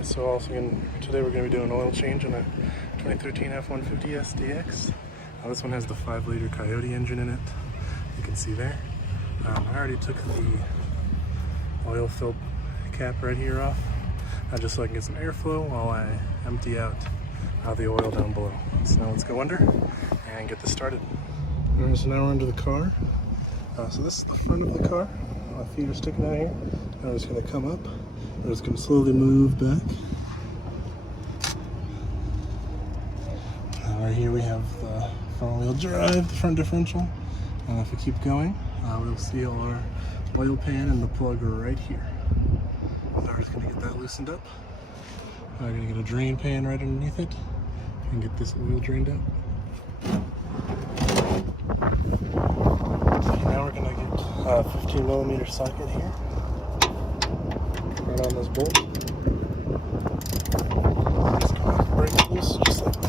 Alright, so today we're going to be doing an oil change on a 2013 F-150 SDX. This one has the 5-liter Coyote engine in it, you can see there. I already took the oil fill cap right here off, just so I can get some airflow while I empty out the oil down below. So now let's go under and get this started. Alright, so now we're under the car. So this is the front of the car. My feet are sticking out here. I'm just going to come up. I'm just going to slowly move back. Right here we have the front wheel drive, the front differential. And if we keep going, we'll see our oil pan and the plug right here. So we're just going to get that loosened up. We're going to get a drain pan right underneath it and get this oil drained out. Now we're going to get a 15mm socket here, right on this bolt. Just going to break it loose, just like that.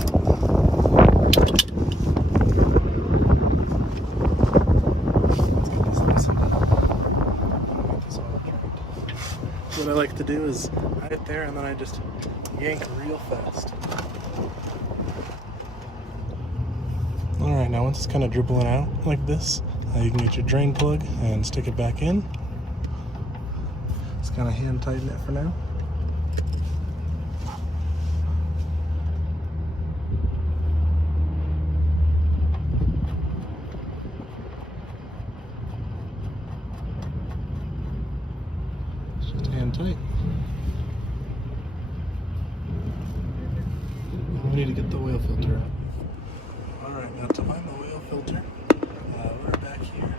Let's get this loosened. Get this oil drained. What I like to do is right there, and then I just yank real fast. Alright, now once it's kind of dribbling out like this, you can get your drain plug and stick it back in. Just kind of hand tighten it for now. It's just hand tight. And we need to get the oil filter out. Alright, now to find the oil filter, we're back here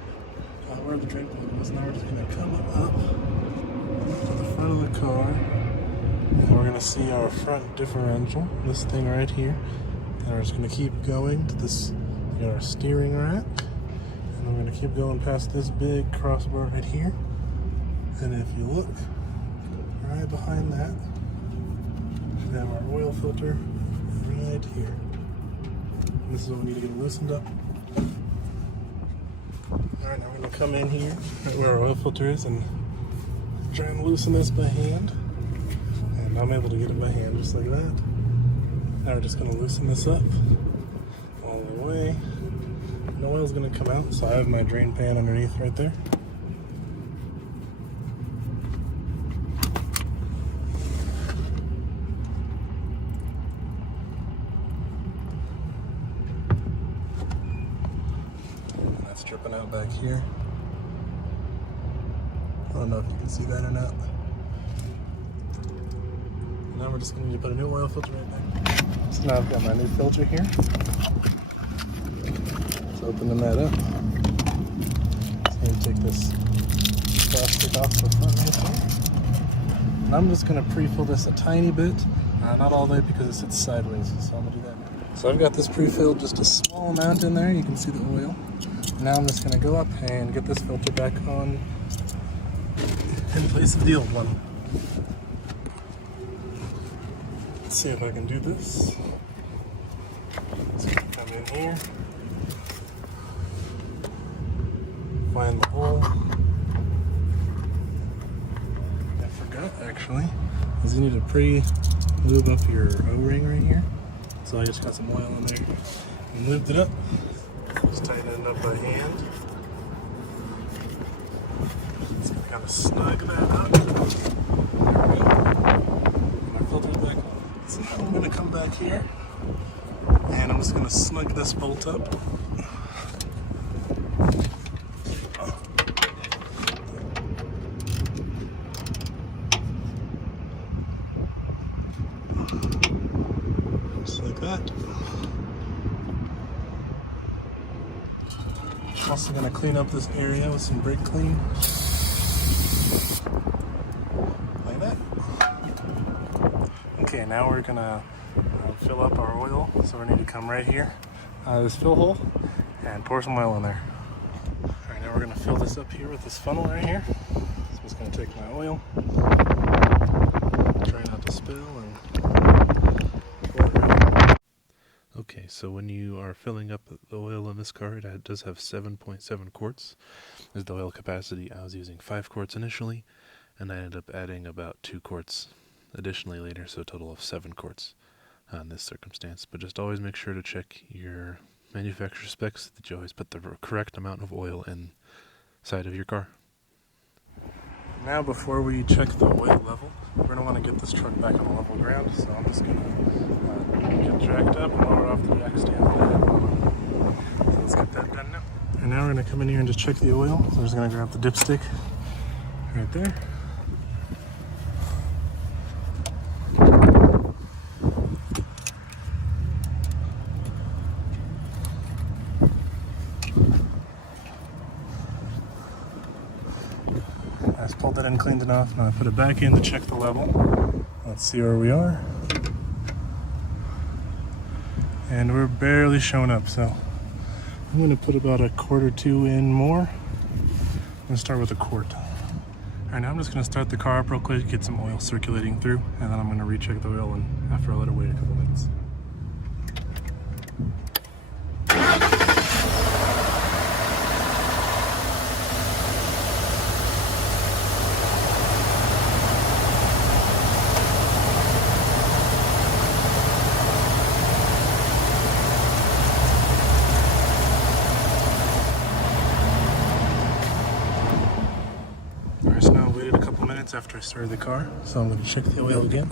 where the drain plug was. Now we're just going to come up to the front of the car, and we're going to see our front differential, this thing right here. And we're just going to keep going to this, our steering rack, and we're going to keep going past this big crossbar right here. And if you look right behind that, we have our oil filter right here. This is what we need to get loosened up. Alright, now we're going to come in here, right where our oil filter is, and try and loosen this by hand. And I'm able to get it by hand just like that. Now we're just going to loosen this up all the way. And the oil's going to come out, so I have my drain pan underneath right there. Dripping out back here. I don't know if you can see that or not. Now we're just going to need to put a new oil filter right there. So now I've got my new filter here. It's opening that up. So I'm going to take this plastic off the front right there. And I'm just going to pre-fill this a tiny bit. Not all the way because it sits sideways, so I'm going to do that now. So I've got this pre-filled just a small amount in there. You can see the oil. Now I'm just going to go up and get this filter back on in place of the old one. Let's see if I can do this. So come in here, find the hole. I forgot actually, is you need to pre-lube up your O-ring right here. So I just got some oil in there and lubed it up. Just tighten it up by hand. Just gonna kind of snug that up. There we go. And my filter's back on. So now I'm gonna come back here, and I'm just gonna snug this bolt up. Just like that. Also going to clean up this area with some brake clean. Like that. Okay, now we're going to fill up our oil. So we need to come right here, this fill hole, and pour some oil in there. Alright, now we're going to fill this up here with this funnel right here. So I'm just going to take my oil, try not to spill, and pour it right in. Okay, so when you are filling up the oil in this car, it does have 7.7 quarts is the oil capacity. I was using 5 quarts initially, and I ended up adding about 2 quarts additionally later, so a total of 7 quarts in this circumstance. But just always make sure to check your manufacturer specs, that you always put the correct amount of oil inside of your car. Now before we check the oil level, we're going to want to get this truck back on the level ground, so I'm just going to get jacked up and lower it off the jack stand. So let's get that done now. And now we're going to come in here and just check the oil. So I'm just going to grab the dipstick right there. I just pulled that in, cleaned it off. Now I put it back in to check the level. Let's see where we are. And we're barely showing up, so I'm going to put about a quart or two in more. I'm going to start with a quart. All right, now I'm just going to start the car up real quick, get some oil circulating through, and then I'm going to recheck the oil and after I let it wait a couple minutes. So now I waited a couple minutes after I started the car, so I'm going to check the oil again.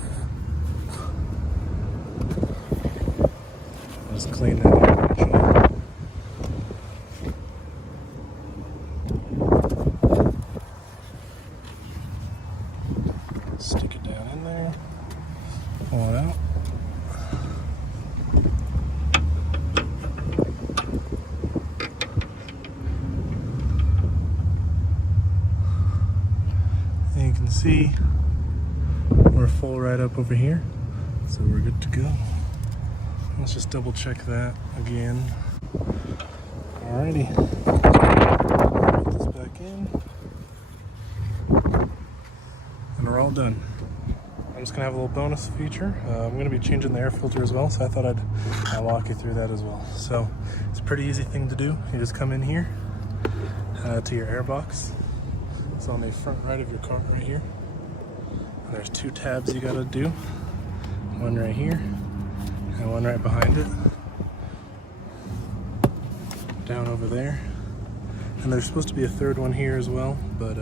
I'll just clean that up. Stick it down in there, pull it out. And you can see we're full right up over here, so we're good to go. Let's just double check that again. Alrighty, put this back in, and we're all done. I'm just gonna have a little bonus feature. I'm gonna be changing the air filter as well, so I thought I'd walk you through that as well. So it's a pretty easy thing to do. You just come in here to your air box. It's on the front right of your car right here. And there's 2 tabs you gotta do. One right here and one right behind it. Down over there. And there's supposed to be a 3rd one here as well, but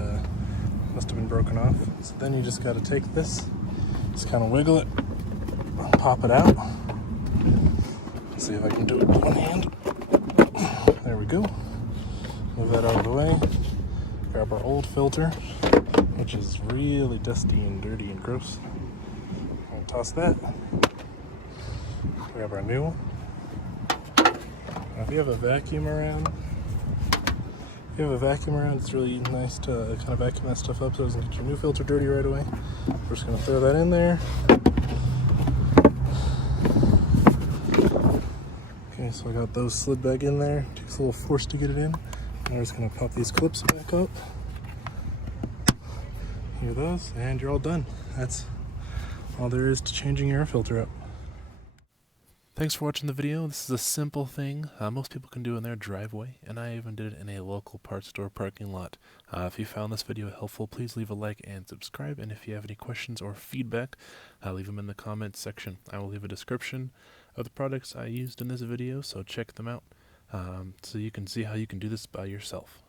must have been broken off. So then you just gotta take this, just kind of wiggle it, pop it out. Let's see if I can do it with one hand. There we go. Move that out of the way. Grab our old filter, which is really dusty and dirty and gross. I'll toss that. Grab our new one. Now if you have a vacuum around, it's really nice to kind of vacuum that stuff up so it doesn't get your new filter dirty right away. We're just going to throw that in there. Okay, so I got those slid back in there. Takes a little force to get it in. Now we're just going to pop these clips back up. Hear those, and you're all done. That's all there is to changing your air filter up. Thanks for watching the video. This is a simple thing most people can do in their driveway, and I even did it in a local parts store parking lot. If you found this video helpful, please leave a like and subscribe, and if you have any questions or feedback, leave them in the comments section. I will leave a description of the products I used in this video, so check them out so you can see how you can do this by yourself.